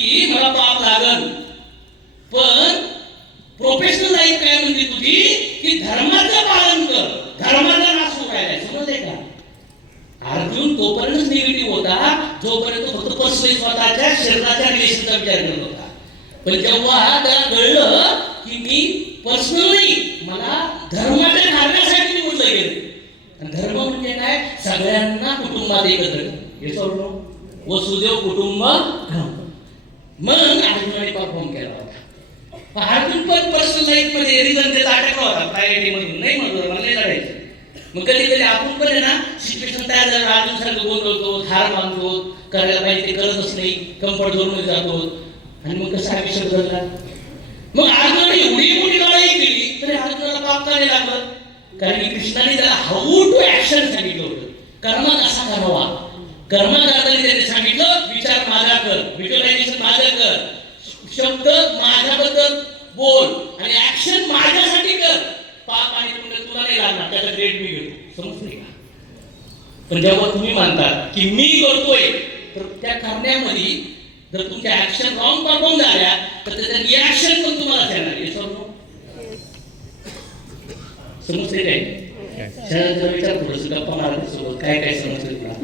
की मला पाप लागल, पण प्रोफेशनल लाईफ काय म्हणते तुझी की धर्माचं पालन कर, धर्माचा नाश होऊ राहिलाय. समजले का? अर्जुन तोपर्यंत निगेटिव्ह होता जोपर्यंत फक्त पर्सनली स्वतःच्या शरीराच्या रिलेशनचा विचार करत होता. पण जेव्हा त्याला कळलं की मी पर्सनल नाही, मला धर्माच्या कारणासाठी निवडलं गेलं. धर्म म्हणजे काय? सगळ्यांना कुटुंबात एकत्र हे सोडलो वसुदेव कुटुंबकम. मग अर्जुनाने परफॉर्म केला होता. अर्जुन पण पर्सनल लाईफ मध्ये रिझन त्याचा अटकला होता प्रायोरिटी मधून, नाही म्हणतो मला नाही लढायचं. मग कधी कधी आपण पण आहे ना सिच्युएशन तयार झालं, अर्जुन सारखं बोलतो, थार मानतो, करायला पाहिजे ते करतच नाही, कम्फर्ट झोन मध्ये जातो. आणि मग कसं आयुष्य बदलला. मग अर्जुनाने एवढी मोठी लढाई केली तरी अर्जुनाला पाप का नाही लागलं? कारण की कृष्णाने त्याला हाऊ टू ऍक्शन सांगितलं होतं. कर्म कसा करावा, कर्म करताना त्यांनी सांगितलं विचार माझा कर, व्हिज्युअलायझेशन माझं कर, शब्द माझ्याबद्दल बोल आणि ऍक्शन माझ्यासाठी कर. पाप आणि पुण्य तुला नाही लागणार, त्याचा ग्रेड मी घेतो. समजले का? पण जेव्हा तुम्ही मानतात की मी करतोय तर त्या करण्यामध्ये जर तुमच्या ऍक्शन रॉंग परफॉर्म झाल्या तर त्याचं रिॲक्शन पण तुम्हाला येणार. हे समजतो? समजते काय? शहराचा विचार थोडस गप्पा मारत सोबत काय काय समजते तुला?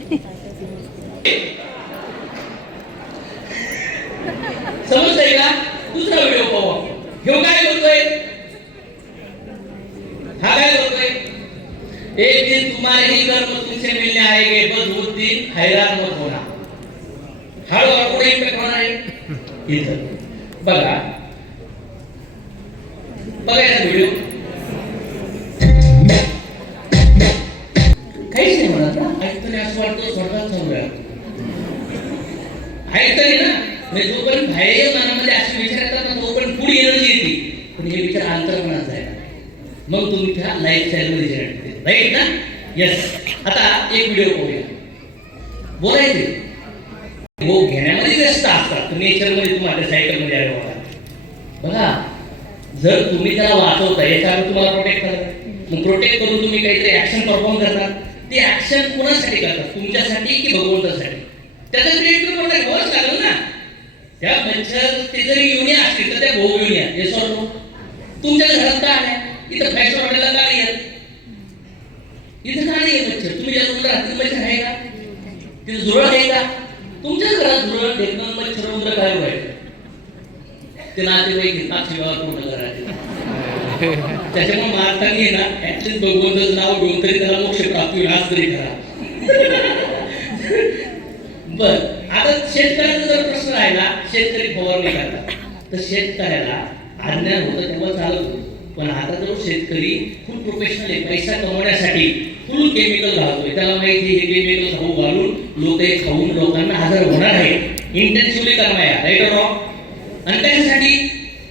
समजतंय का? दुसरा व्हिडिओ पाहू. ह्यो काय करतोय? हा काय करतोय? एक दिन तुम्हारे ही कर्म तुमसे मिलने आएंगे, बस उस दिन हैरान मत होना. हळूहळू पुढे इम्पॅक्ट होणार आहे. इथं बघा बघायचा व्हिडिओ काहीच नाही म्हणत ना. ऐकतोय असं वाटतं स्वर्गात चालू आहे. ऐकतोय ना, म्हणजे जोपर्यंत बाह्य मनामध्ये असे विचार येतात ना तोपर्यंत पुढे एनर्जी येते. पण हे विचार अंतर्मनात जायला मग तुमच्या लाईफस्टाईल मध्ये जनरेट होते. राईट ना? येस. आता एक व्हिडिओ पाहूया. बोलायचे हो घेण्यामध्ये व्यस्त असतात, नेचर मध्ये तुम्हाला सायकल मध्ये आले होता. बघा जर तुम्ही त्याला वाचवता याच्यावर तुम्हाला प्रोटेक्ट करता, मग प्रोटेक्ट करून तुम्ही काहीतरी ऍक्शन परफॉर्म करणार. ते ऍक्शन कोणासाठी करतात? तुमच्यासाठी की भगवंतासाठी? त्याचा क्रिएटर प्रोटेक्ट व्हावंच लागेल ना. त्या मच्छर ते जरी युनी असतील तर त्या भोग युनी आहेत. हे सोडतो तुमच्या घरात का आहे? इथं फॅशन हॉटेलला का नाही आहेत? इथं का नाही मच्छर? तुम्ही ज्या रूमला राहतील मच्छर आहे का? तिथे झुरळ आहे का? तुमच्या घरात झुरळ ढेकणं मच्छर उंदर काय व्हायचं? ते नातेवाईक घेतात शिवाय पूर्ण करायचे. त्याच्यामुळे मारताना ना ऍटलीस्ट भगवंताचं नाव घेऊन तरी त्याला मोक्ष प्राप्त होईल आज तरी करा. बर आता शेतकऱ्याचा जर प्रश्न राहिला, शेतकरी फवारणी करतात तर शेतकऱ्याला अज्ञान होतं तेव्हा चालत होतं. पण आता जो शेतकरी फुल प्रोफेशनल आहे, पैसा कमवण्यासाठी फुल केमिकल घालतोय. त्याला माहिती हे केमिकल खाऊ घालून लोक हे खाऊन लोकांना आजार होणार आहे. इंटेन्सिव्हली करमाया राईट ऑर रॉंग? आणि त्याच्यासाठी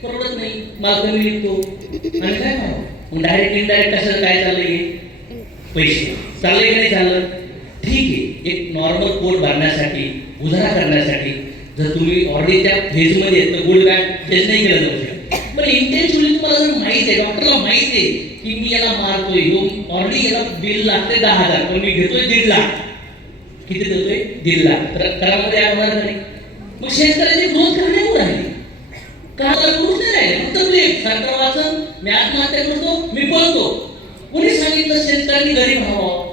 परवडत नाही, माल कमी निघतो आणि काय करावं? डायरेक्ट इनडायरेक्ट कशाचं काय चाललंय? पैसे चाललंय की नाही चाललं? ठीक आहे, एक नॉर्मल कोट भरण्यासाठी उधारा करण्यासाठी जर तुम्ही ऑलरेडी त्या फेजमध्ये आहेत तर गोल्ड बॅग फेज नाही केलं जाऊ शकत. पण इंटेन्शनली तुम्हाला जर माहिती आहे, डॉक्टरला माहिती आहे की मी याला मारतोय, ऑलरेडी याला बिल लागते 10,000 पण मी घेतोय 1.5 लाख. किती देतोय? 1.5 लाख. तर करामध्ये होणार नाही. मग शेतकऱ्याची ग्रोथ का नाही राहिली? का ग्रोथ नाही राहिली? फक्त ब्लेम सरकार वाचन, मी आत्महत्या करतो, मी पळतो. कोणी सांगितलं शेतकऱ्यांनी गरीब व्हावं?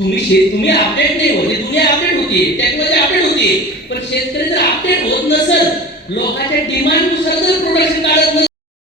तुम्ही अपडेट नाही होते, दुनिया अपडेट होती, टेक्नॉलॉजी अपडेट होती. पण शेतकरी जर अपडेट होत नसेल, लोकांच्या डिमांड नुसार जर